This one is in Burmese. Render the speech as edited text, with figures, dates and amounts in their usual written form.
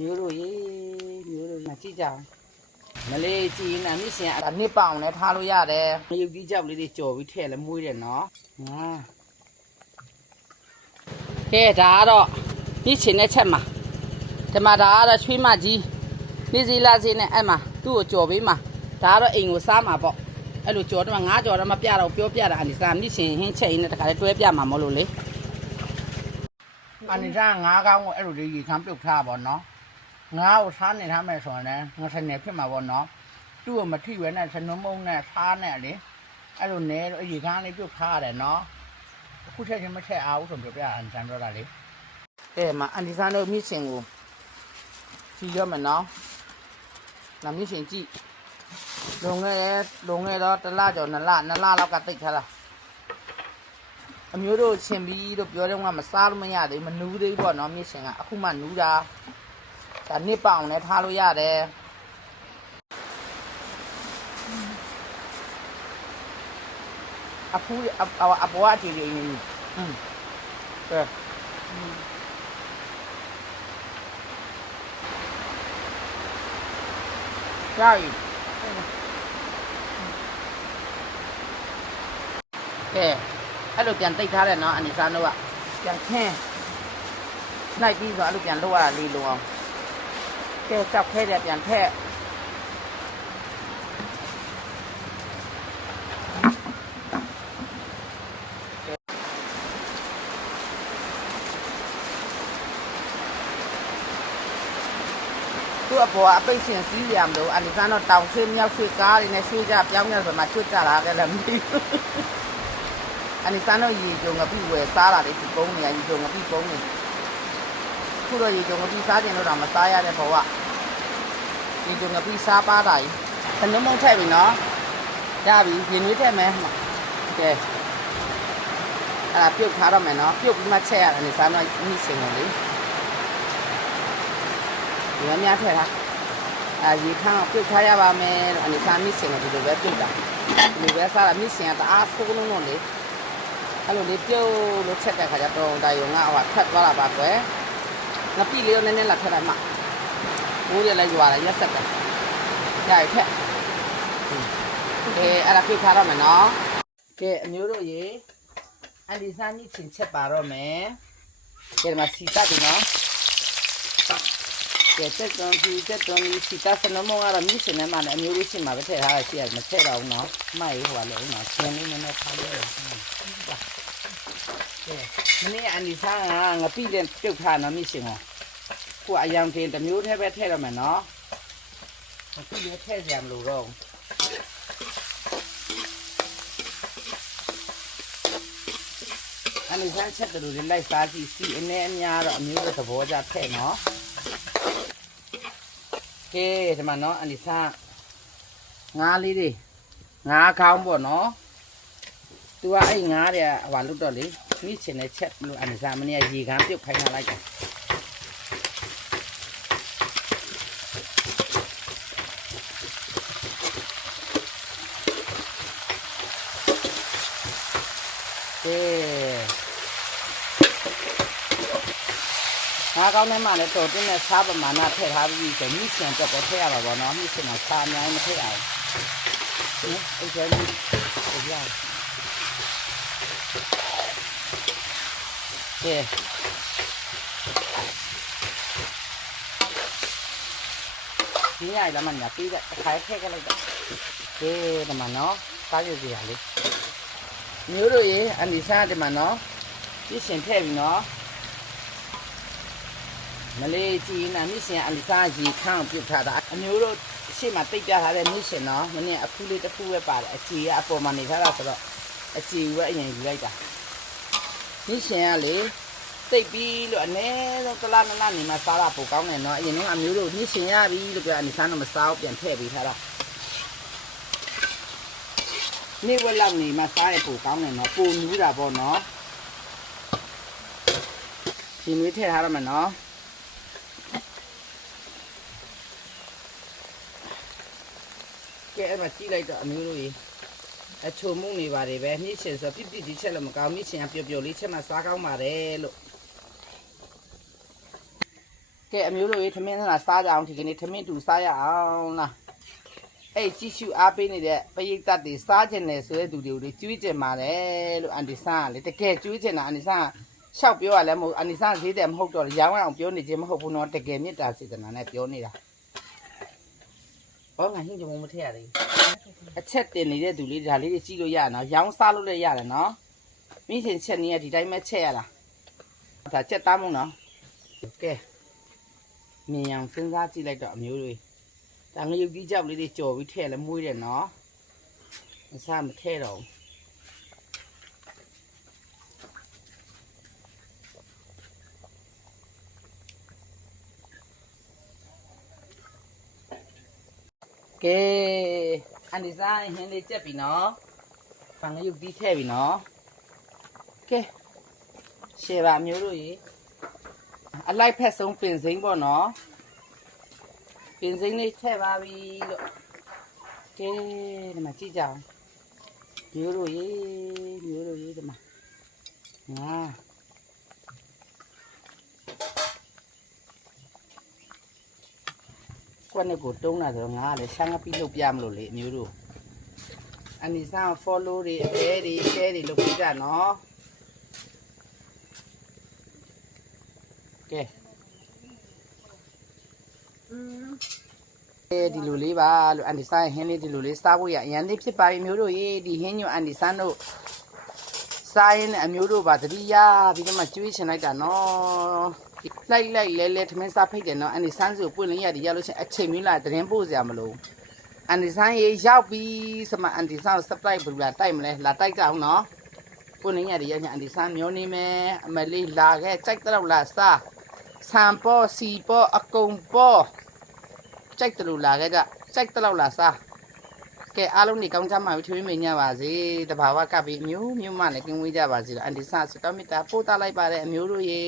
မျိုးတို့မကြည့်ကြအောင်မလေးကြည့်နာမြင့်စင်အနစ်ပေါအောင်လဲထားလို့ရတယ်မယုတ်ကြီးကြောက်လေးတွေကြော်ပြီးထည့်လဲမွေးတယ်နော်ကဲဒါကတော့မြင့်စင်နဲ့ချက်မှာဒီမှာဒါကတော့ချွေးမကြီးနေစီလာစီနဲ့အဲ့မှာသူ့ကိုကြော်ပေးမှာဒါကတော့အိမ်ကိုစားမှာပေါ့အဲ့လိုကြော်တော့ငါးကြော်တော့မပြတော့ပြောပြတာအနိစာမြင့်စင်ဟင်းချက်ရင်းနဲ့တခါလေးတွဲပြမှာမဟုတ်လို့လေအနိစာငါးကောင်းကိုအဲ့လိုလေးရေခမ်းပြုတ်ထားပါတော့ငါ့ကိုစားနေထားမယ်ဆိုရင်လည်းငါစနေဖြစ်မှာပေါ့နော်သူ့ကိုမထိဝဲနဲ့စနုံးမုံနဲ့စားနဲ့လေအဲ့လိုနဲတော့အရေခမ်းလေးပြုတ်ထားရတယ်နော်အခုချက်ချင်းမချက်အောင်ဆိုပြပြအန်ဆန်တော့တာလေအဲ့မှာအန်ဒီဆန်တို့မြင့်စင်ကိုကြည့်ရမယ်နော်နာမြင့်စင်ကြည့်လုံခဲ့တော့တစ်လကျော်နှစ်လလောက်ကတိတ်ထားတာအမျိုးတို့ရှင်ပြီးတို့ပြောတယ်ကမစားလို့မရသေးမနူးသေးဘူးပေါ့နော်မြင့်စင်ကအခုမှနူးတာဒါနစ်ပေါအောင်လဲထားလို့ရတယ်အဖူးအပွားအချီလေးနေကဲကြာပြီကဲအဲ့လိုပြန်တိတ်ထားတယ်နော်အနိစာတို့ကပြန်ခင်းလိုက်ပြီးဆိုအဲ့လိုပြန်လောက်ရတာလေးလုံးအောင်ကဲကြောက်ခဲတယ်ပြန်ထက်သူ့အပေါ်အပိတ်ရှင်စီးရမလို့အနိစာတော့တောင်ဆွေးမြောက်ဆွေးကားတွေနဲ့ဆွေးကြပြောင်းပြောင်းဆိုမှချွတ်ကြတာကလည်းမသိဘူးအနိစာတော့ရေကြုံငပိဝယ်စားတာလေဒီကုန်းနေရေကြုံငပိကုန်းနေခုတော့ရေကြုံငပိစားကျင်လို့တော့မစားရတဲ့ဘဝရေကြုံငပိစားပါတာကြီးစနုံးမုံထည့်ပြီနော်ရပြီရေနွေးထည့်မယ်ကဲအဲ့ဒါပြုတ်ထားတော့မယ်နော်ပြုတ်ပြီးမှချက်ရတယ်အနိစာတော့မြင့်စင်တယ်လေဒီများထည့်ထားရေခမ်းပြုတ်ထားရပါမယ်လို့အနိစာမြင့်စင်တယ်ဒီလိုပဲပြုတ်တာဒီလိုပဲစားတာမြင့်စင်ကတအားဆိုးလုံးလုံးလေအဲ့လိုလေးပြုတ်လို့ချက်တဲ့ခါကျတော့ဒါရုံကဟိုဖတ်သွားတာပါကွယ်ငပိလေးတော့နည်းနည်းလာထက်လိုက်မှဘိုးရလိုက်ရွာလိုက်ရက်ဆက်တယ်ကြိုက်ထက်အဲ့ဒါပြုတ်ထားတော့မယ်နော်ကဲအမျိုးတို့ရေအန်ဒီစာမြင့်စင်ချက်ပါတော့မယ်ကဲဒီမှာစီတက်ပြီနော်ကဲတက်သွန်ပြီးစီတက်စနမောကတော့မြင့်စင်နဲ့မှလည်းအမျိုးလေးစင်မှာပဲထည့်ထားတာရှိရတယ်မထည့်တော့ဘူးနော်မိုက်ဟိုကလည်းဦးနော်ဆင်းလေးနည်းနည်းထားလို့ရတယ်ကဲမနေ့အန်ဒီစာကငပိတဲ့ပြုတ်ထားနော်မြင့်စင်ကိုခုအယောင်တင်တစ်မျိုးတည်းပဲထည့်ရမယ်နော်ငပိလည်းထည့်ကြမလို့တော့အန်ဒီစာချက်တူလေးလိုက်စားကြည့်စီအနေအများတော့အမျိုးတဲ့သဘောကြထည့်နော်ကဲဒီမှာနော်အန်ဒီစာငါးလေးတွေငါးခေါင်းပေါ့နော်သူကအဲ့ငါးတွေကဟိုလွတ်တော့လေမြင့်ချင်တဲ့ချက်လို့အန်ဒီစာမနေ့ရေခမ်းပြုတ်ခိုင်းလာလိုက်တယ်ငါးကောင်းထဲမှာလည်းတော်တင်းနဲ့စားပမာဏထည့်ထားပြီးဆိုမြင့်ချင်တော့ထည့်ရပါဘောနော်မြင့်ချင်တာစားအများကြီးမထည့်အောင်နော်အဲ့ဒါလေးကိုရအောင်ကဲဒီညလာမှညာပြီးတဲ့ခိုင်ထည့်ခဲ့လိုက်တော့ကဲဒီမှာနော်စားရစီရလေမျိုးတို့ရေအန်ဒီစားဒီမှာနော်ပြည့်စင်ထည့်ပြီနော်မလေးကြည့်နာမြင့်စင်အန်ဒီစားရေခန့်ပြုတ်ထားတာအမျိုးတို့ရှေ့မှာတိတ်ပြထားတဲ့မြင့်စင်နော်မင်းအခုလေးတစ်ခုပဲပါတယ်အချီကအပေါ်မှာနေထားတာဆိုတော့အချီဝဲအရင်ယူလိုက်တာမြင့်စင်ကလေတိတ်ပြီးလို့အနည်းဆုံးတစ်လနှစ်လနေမှစားတာပိုကောင်းတယ်နော်အရင်ကအမျိုးတို့မြင့်စင်ရပြီလို့ပြောအန်ဒီစားတော့မစားဘူးပြန်ထည့်ပေးထားတာနေဝက်လောက်နေမှစားရပိုကောင်းတယ်နော်ပိုနူးတာပေါ့နော်ဒီနွေးထည့်ထားရမယ်နော်ကဲအဲ့မှာကြည့်လိုက်တော့အမျိုးတို့ရေအချုံမှုနေပါတယ်ပဲမြင့်ရှင်ဆိုပြစ်ပြစ်ကြီးချက်လို့မကောင်းမြင့်ရှင်ကပျော်ပျော်လေးချက်မှစားကောင်းပါတယ်လို့ ကဲအမျိုးတို့ရေထမင်းလားစားကြအောင်ဒီကနေ့ထမင်းတူစားရအောင်လားအဲ့ကြည့်ရှုအားပေးနေတဲ့ပရိသတ်တွေစားကျင်တယ်ဆိုတဲ့သူတွေကိုကျွေးကျင်ပါတယ်လို့အန်ဒီဆန်ကလေတကယ်ကျွေးကျင်တာအန်ဒီဆန်ကရှောက်ပြောရလဲမဟုတ်အန်ဒီဆန်ဈေးတယ်မဟုတ်တော့ရောင်းအောင်ပြောနေခြင်းမဟုတ်ဘူးနော်တကယ်မေတ္တာစေတနာနဲ့ပြောနေတာဘောငါဟင်းကြုံမထည့်ရသေးအချက်တင်နေတဲ့သူလေးဒါလေးတွေကြည့်လို့ရနော်ရောင်းစားလို့လည်းရတယ်နော်မိခင်ချက်နေရဒီတိုင်းပဲချက်ရလားဒါချက်သားမို့နော်ကဲမြင်အောင်စဉ်းစားကြည့်လိုက်တော့အမျိုးတွေဒါငရုတ်ကြီးကြောက်လေးတွေကြော်ပြီးထည့်လဲမွေးတယ်နော်မစားမထည့်တော့ကဲအန်ဒီစားဟင်းလေးကြက်ပြီနော်ဘာငရုတ်ကြီးထည့်ပြီနော်ကဲရှယ်ပါမျိုးတို့ရေအလိုက်ဖက်ဆုံးပင်စိမ့်ပေါ့နော်ပင်စိမ့်လေးထည့်ပါပြီလို့ကဲဒီမှာကြည့်ကြအောင်မျိုးတို့ရေဒီမှာငါကွက်နဲ့ကိုတုံးလာဆိုတော့ငါကလည်းရှမ်းကပြီးလုပ်ပြမလို့လေအမျိုးတို့အန်ဒီစား follow တွေအသေးတွေ share တွေလုပ်ပြကြနော်ကဲဒီလိုလေးပါလို့အန်ဒီဆန်ဟင်းလေးဒီလိုလေးစားဖို့ရအရင်လေးဖြစ်ပါပြီမျိုးတို့ရေဒီဟင်းညွန့်အန်ဒီဆန်တို့စားရင်အမျိုးတို့ပါတတိယပြီးတော့မှကျွေးချင်လိုက်တာနော်လိုက်လဲထမင်းစားဖိတ်တယ်နော်အန်ဒီဆန်ဆိုပွင့်လင်းရဒီရလို့ချင်းအချိန်မျိုးလာတရင်ပို့စရာမလိုအန်ဒီဆန်ရေရောက်ပြီးစမအန်ဒီဆန်ကို surprise ဘယ်လိုလာတိုက်မလဲလာတိုက်ကြအောင်နော်ပွင့်လင်းရဒီရချင်းအန်ဒီဆန်မျိုးနေမယ်အမလေးလာခဲ့ကြိုက်တော့လာစားဆန်ပေါ်စီပေါ်အကုံပေါ်ကြိုက်တယ်လို့လာခဲ့ကြကြိုက်တော့လာစားကဲအားလုံးနေကောင်းကြမှာထွေးမိန်ညပါစေတဘာဝကပ်ပြီးမျိုးမှလည်းကင်းဝေးကြပါစေလို့အန်ဒီဆာစတော်မီတာပို့တာလိုက်ပါတယ်အမျိုးတို့ရေ